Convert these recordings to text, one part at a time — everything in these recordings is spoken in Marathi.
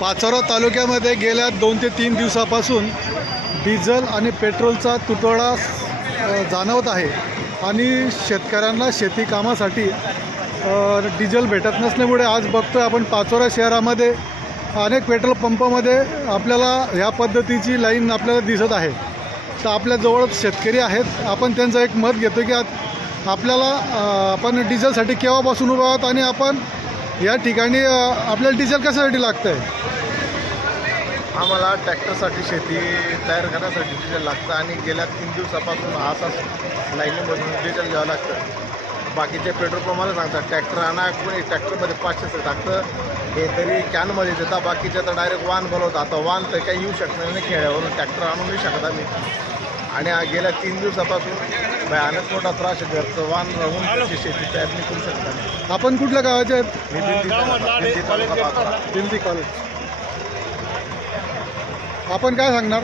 पाचोरा तालुक्यामध्ये गेल्या 2 ते 3 दिवसापासून डिझेल आणि पेट्रोलचा तुटवडा जाणवत आहे आणि शेतकऱ्यांना शेती कामासाठी डिझेल भेटत नसल्यामुळे आज बघतोय आपण पाचोरा शहरामध्ये अनेक पेट्रोल पंपामध्ये आपल्याला ह्या पद्धतीची लाईन आपल्याला दिसत आहे। तर आपल्याजवळ शेतकरी आहेत, आपण त्यांचं एक मत घेतो की आपल्याला आपण डिझेलसाठी केव्हापासून उभा आहोत आणि आपण या ठिकाणी आपल्याला डिझेल कशासाठी लागतं आहे? आम्हाला ट्रॅक्टरसाठी शेती तयार करण्यासाठी डिझेल लागतं आणि गेल्या 3 दिवसापासून असाच लाईनीमधून डिझेल घ्यावं लागतं। बाकीचे पेट्रोल पंपाला सांगतात ट्रॅक्टर आणा, कोणी ट्रॅक्टरमध्ये 500 टाकतं, हे तरी कॅनमध्ये देतात, बाकीचे तर डायरेक्ट वाहन बोलवतात। आता वाहन तर काही येऊ शकणार नाही, खेड्यावरून ट्रॅक्टर आणू नाही शकत आम्ही। आणि गेल्या 3 दिवसापासून भयानक मोठा त्रास आहे, घरचं वाहन राहून त्याची शेती तयार नाही करू शकतात। आपण कुठल्या गावाचे आहेत? मी दिंडी कॉलेज। आपण काय सांगणार?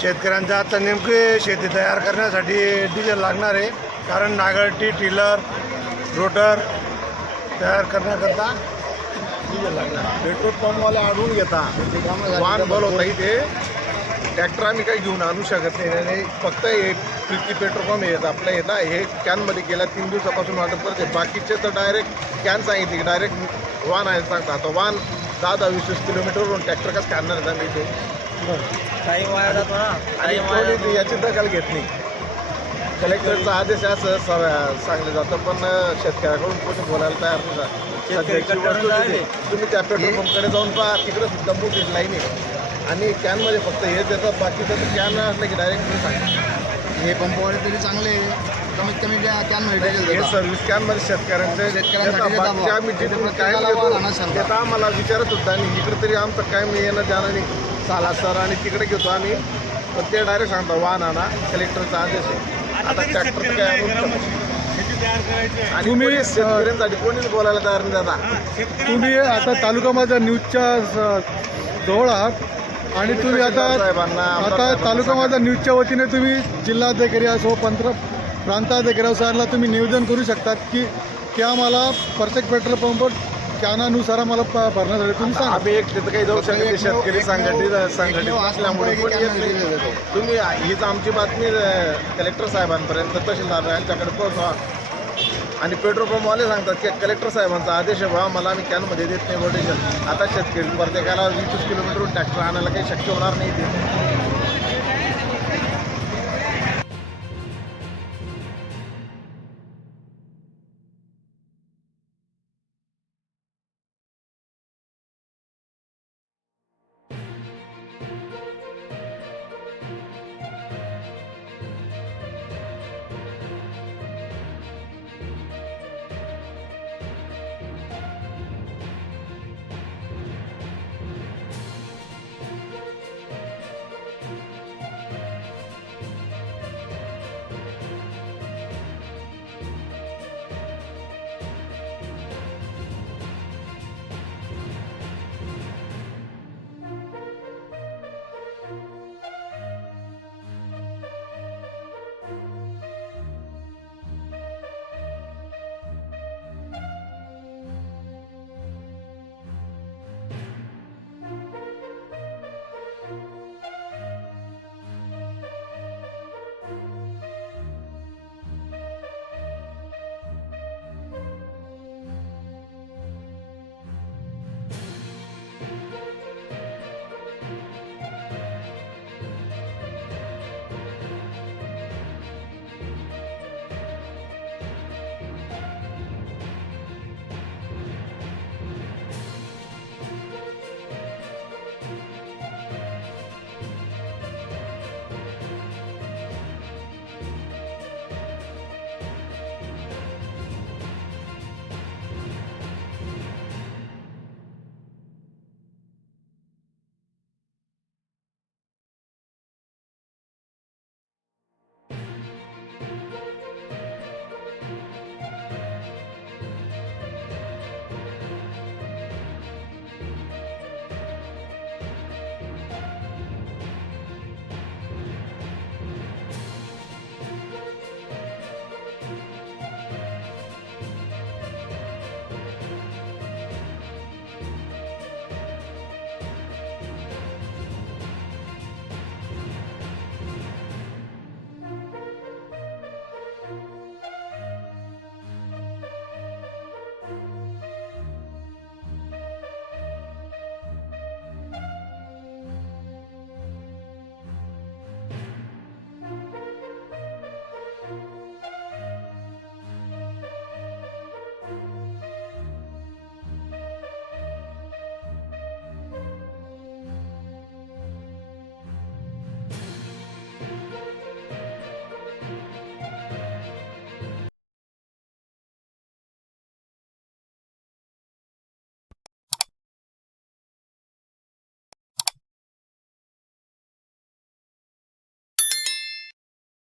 शेतकऱ्यांच्या आता नेमके शेती तयार करण्यासाठी डिझेल लागणार आहे, कारण नांगरटी, टिलर, रोटर तयार करण्याकरता डिझेल लागणार। पेट्रोल पंपवाले अडवून घेता, वाहन बोलवता, इथे ट्रॅक्टर आम्ही काही घेऊन आणू शकत नाही। आणि फक्त हे प्रीती पेट्रोल पंप येत आपलं येतं, हे कॅनमध्ये गेल्या 3 दिवसापासून वाटप करते। बाकीचे तर डायरेक्ट कॅन सांगितले की डायरेक्ट वाहन आहे सांगतात। आता वाहन 10-20 किलोमीटरवरून ट्रॅक्टर कसं काढणार आहेत आम्ही इथे? आणि कोणी याची दखल घेत नाही। कलेक्टरचा आदेश असं सांगलं जातं, पण शेतकऱ्याकडून कोणी बोलायला तयार नाही। सध्याची वस्तू तुम्ही त्या पेट्रोल पंपकडे जाऊन पहा, तिकडे सुद्धा मोठी लाईन आहे आणि कॅनमध्ये फक्त हे देतात, बाकीचं तर कॅन असलं की डायरेक्ट तुम्ही सांगा। हे पंपवाले तरी चांगले, कमीत कमी कॅनमध्ये डिझेल हे सर्व्हिस कॅनमध्ये शेतकऱ्यांचे आम्ही जिथून काय घेतो आम्हाला विचारत होता, आणि इकडे तरी आमचं काय मी येणं जाणं नाही, साला सर आणि तिकडे घेतो आम्ही, पण ते डायरेक्ट सांगतो वाहन आणा, कलेक्टरचा आदेश आहे। आता ट्रॅक्टर काय आणि तुम्ही शेतकऱ्यांसाठी कोणीच बोलायला तयार नाही दादा। तुम्ही आता तालुका माझा न्यूजच्या जवळ आहात आणि तुम्ही आता तालुका माझा न्यूजच्या वतीने तुम्ही जिल्हाधिकारी असो, प्रांताधिकारी असो, तुम्ही निवेदन करू शकतात की आम्हाला प्रत्येक पेट्रोल पंप कॅनानुसार आम्हाला भरण्यासाठी तुम्ही सांगा। आम्ही एक तिथं काही जाऊ शकत, शेतकरी संघटित असल्यामुळे तुम्ही हीच आमची बातमी कलेक्टर साहेबांपर्यंत, तहसीलदार यांच्याकडे पोहोचवा। आणि पेट्रोल पंपवाले सांगतात की कलेक्टर साहेबांचा आदेश आहे, मला आम्ही कॅनमध्ये देत नाही डिझेल। आता शेतकरी प्रत्येकाला 20 किलोमीटरवरून ट्रॅक्टर आणायला काही शक्य होणार नाही ते।